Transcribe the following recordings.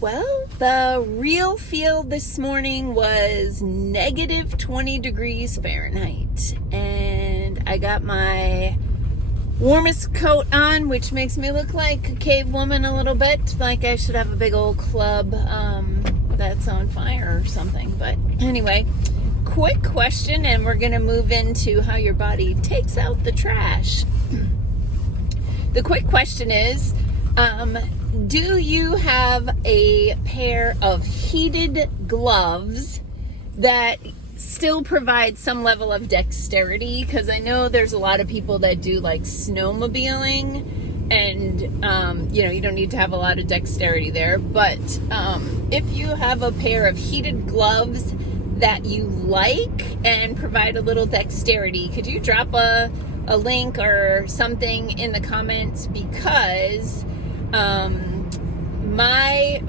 Well, the real feel this morning was negative 20 degrees Fahrenheit. And I got my warmest coat on, which makes me look like a cave woman a little bit. Like I should have a big old club that's on fire or something. But anyway, quick question, and we're going to move into how your body takes out the trash. The quick question is, do you have a pair of heated gloves that still provide some level of dexterity? Because I know there's a lot of people that do like snowmobiling, and you don't need to have a lot of dexterity there. But if you have a pair of heated gloves that you like and provide a little dexterity, could you drop a link or something in the comments? Because my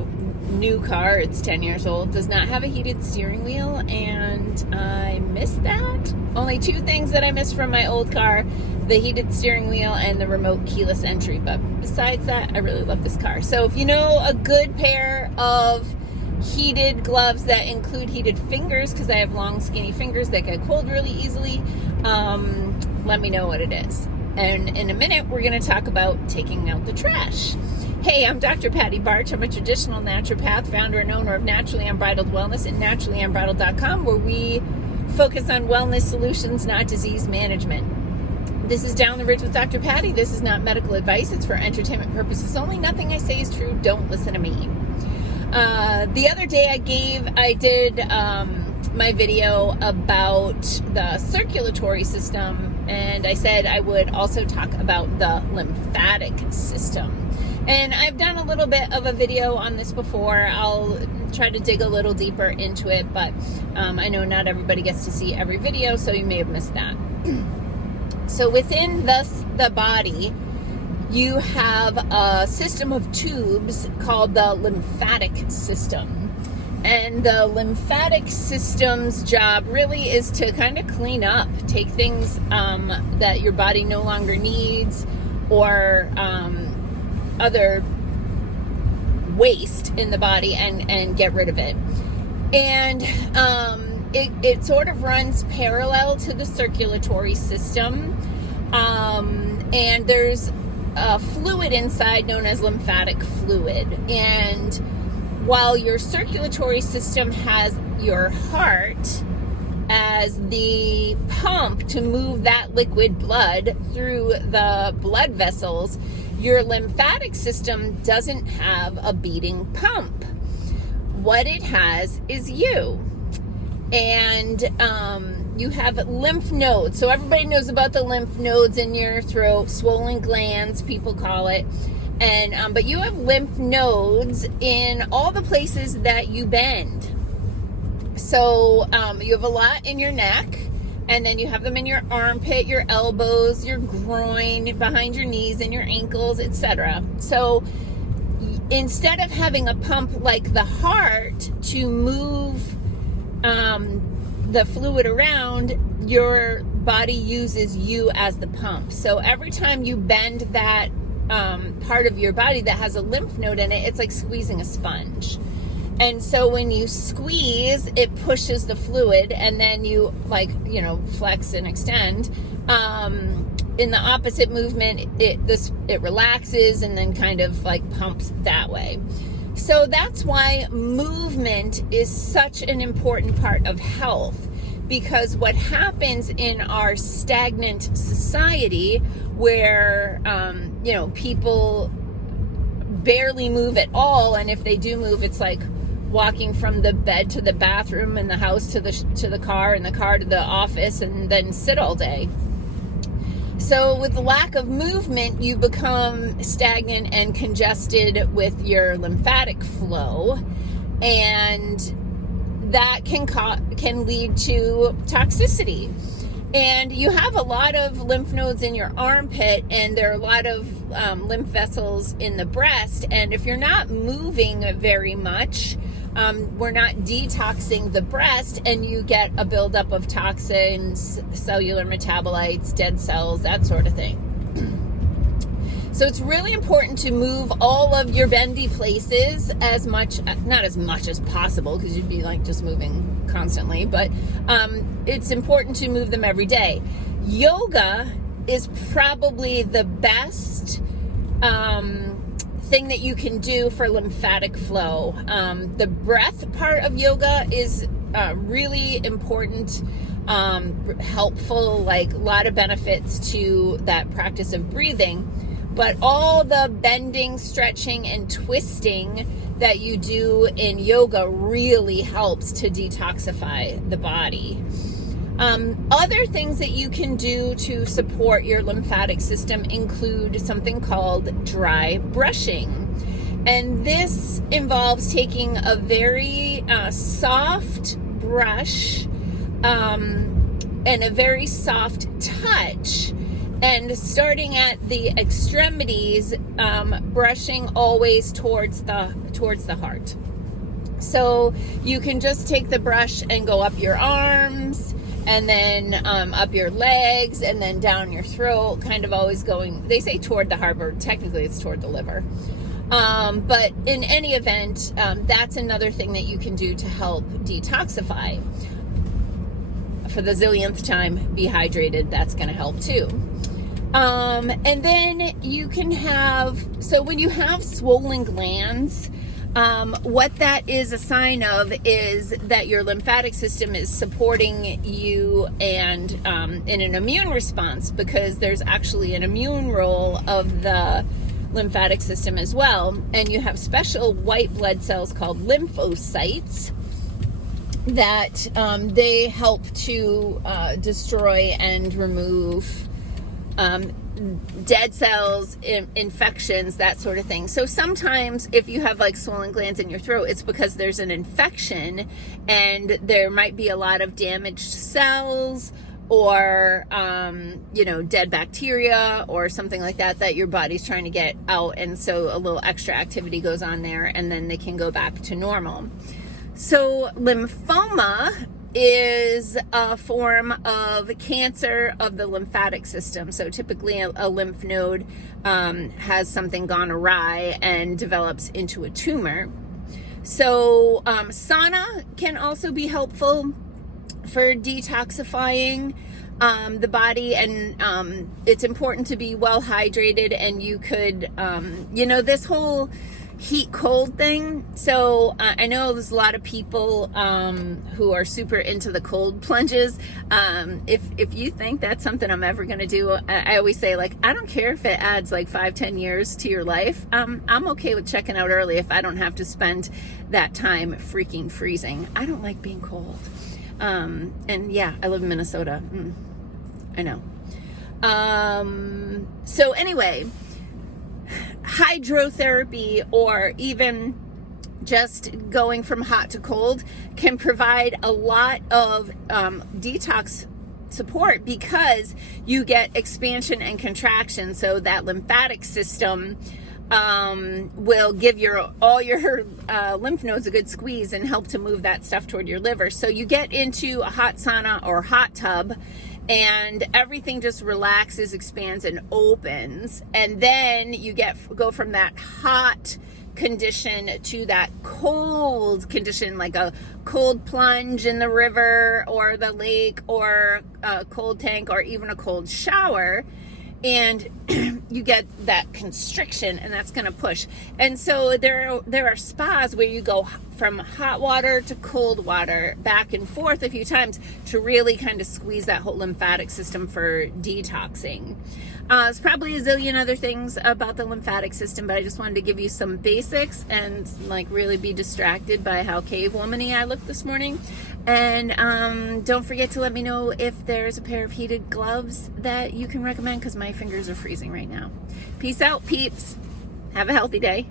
new car, it's 10 years old, does not have a heated steering wheel, and I miss that. Only two things that I miss from my old car: the heated steering wheel and the remote keyless entry. But besides that, I really love this car. So if you know a good pair of heated gloves that include heated fingers, because I have long skinny fingers that get cold really easily, let me know what it is. And in a minute, we're going to talk about taking out the trash. Hey, I'm Dr. Patty Barch. I'm a traditional naturopath, founder and owner of Naturally Unbridled Wellness and naturallyunbridled.com, where we focus on wellness solutions, not disease management. This is Down the Ridge with Dr. Patty. This is not medical advice. It's for entertainment purposes only. Nothing I say is true. Don't listen to me. The other day I did my video about the circulatory system, and I said I would also talk about the lymphatic system. And I've done a little bit of a video on this before. I'll try to dig a little deeper into it, but I know not everybody gets to see every video, so you may have missed that. So within the body, you have a system of tubes called the lymphatic system. And the lymphatic system's job really is to kind of clean up, take things that your body no longer needs, or other waste in the body, and get rid of it. And it sort of runs parallel to the circulatory system. And there's a fluid inside known as lymphatic fluid. And while your circulatory system has your heart as the pump to move that liquid blood through the blood vessels, your lymphatic system doesn't have a beating pump. What it has is you. And you have lymph nodes. So everybody knows about the lymph nodes in your throat, swollen glands, people call it. And but you have lymph nodes in all the places that you bend. So you have a lot in your neck, and then you have them in your armpit, your elbows, your groin, behind your knees, and your ankles, etc. So instead of having a pump like the heart to move the fluid around, your body uses you as the pump. So every time you bend that part of your body that has a lymph node in it, it's like squeezing a sponge. And so when you squeeze, it pushes the fluid, and then you flex and extend. In the opposite movement, it relaxes and then kind of like pumps that way. So that's why movement is such an important part of health, because what happens in our stagnant society where people barely move at all, and if they do move, it's like walking from the bed to the bathroom, and the house to the car, and the car to the office, and then sit all day. So with the lack of movement, you become stagnant and congested with your lymphatic flow, and that can lead to toxicity. And you have a lot of lymph nodes in your armpit, and there are a lot of lymph vessels in the breast. And if you're not moving very much, we're not detoxing the breast, and you get a buildup of toxins, cellular metabolites, dead cells, that sort of thing. So it's really important to move all of your bendy places as much, not as much as possible, because you'd be like just moving constantly, but it's important to move them every day. Yoga is probably the best thing that you can do for lymphatic flow. The breath part of yoga is really important, helpful, like a lot of benefits to that practice of breathing. But all the bending, stretching, and twisting that you do in yoga really helps to detoxify the body. Other things that you can do to support your lymphatic system include something called dry brushing. And this involves taking a very soft brush and a very soft touch, and starting at the extremities, brushing always towards the heart. So you can just take the brush and go up your arms, and then up your legs, and then down your throat, kind of always going, they say toward the heart, but technically it's toward the liver. But in any event, that's another thing that you can do to help detoxify. For the zillionth time, be hydrated. That's going to help too. And then you can have, so when you have swollen glands, what that is a sign of is that your lymphatic system is supporting you and in an immune response, because there's actually an immune role of the lymphatic system as well. And you have special white blood cells called lymphocytes that they help to destroy and remove dead cells, infections, that sort of thing. So sometimes if you have like swollen glands in your throat, it's because there's an infection and there might be a lot of damaged cells or dead bacteria or something like that your body's trying to get out, and so a little extra activity goes on there, and then they can go back to normal. So lymphoma is a form of cancer of the lymphatic system. So typically a lymph node has something gone awry and develops into a tumor. So sauna can also be helpful for detoxifying the body, and it's important to be well hydrated. And you could, this whole heat cold thing. So I know there's a lot of people who are super into the cold plunges. If you think that's something I'm ever going to do, I always say, like, I don't care if it adds like 5-10 years to your life. I'm okay with checking out early if I don't have to spend that time freaking freezing. I don't like being cold. And yeah, I live in Minnesota. I know. So anyway, hydrotherapy, or even just going from hot to cold, can provide a lot of detox support, because you get expansion and contraction. So that lymphatic system will give all your lymph nodes a good squeeze and help to move that stuff toward your liver. So you get into a hot sauna or hot tub, and everything just relaxes, expands, and opens. And then you go from that hot condition to that cold condition, like a cold plunge in the river or the lake, or a cold tank, or even a cold shower. And you get that constriction, and that's going to push. And so there are spas where you go from hot water to cold water, back and forth a few times, to really kind of squeeze that whole lymphatic system for detoxing. There's probably a zillion other things about the lymphatic system, but I just wanted to give you some basics and like really be distracted by how cave womany I looked this morning. And don't forget to let me know if there's a pair of heated gloves that you can recommend, because my fingers are freezing right now. Peace out, peeps. Have a healthy day.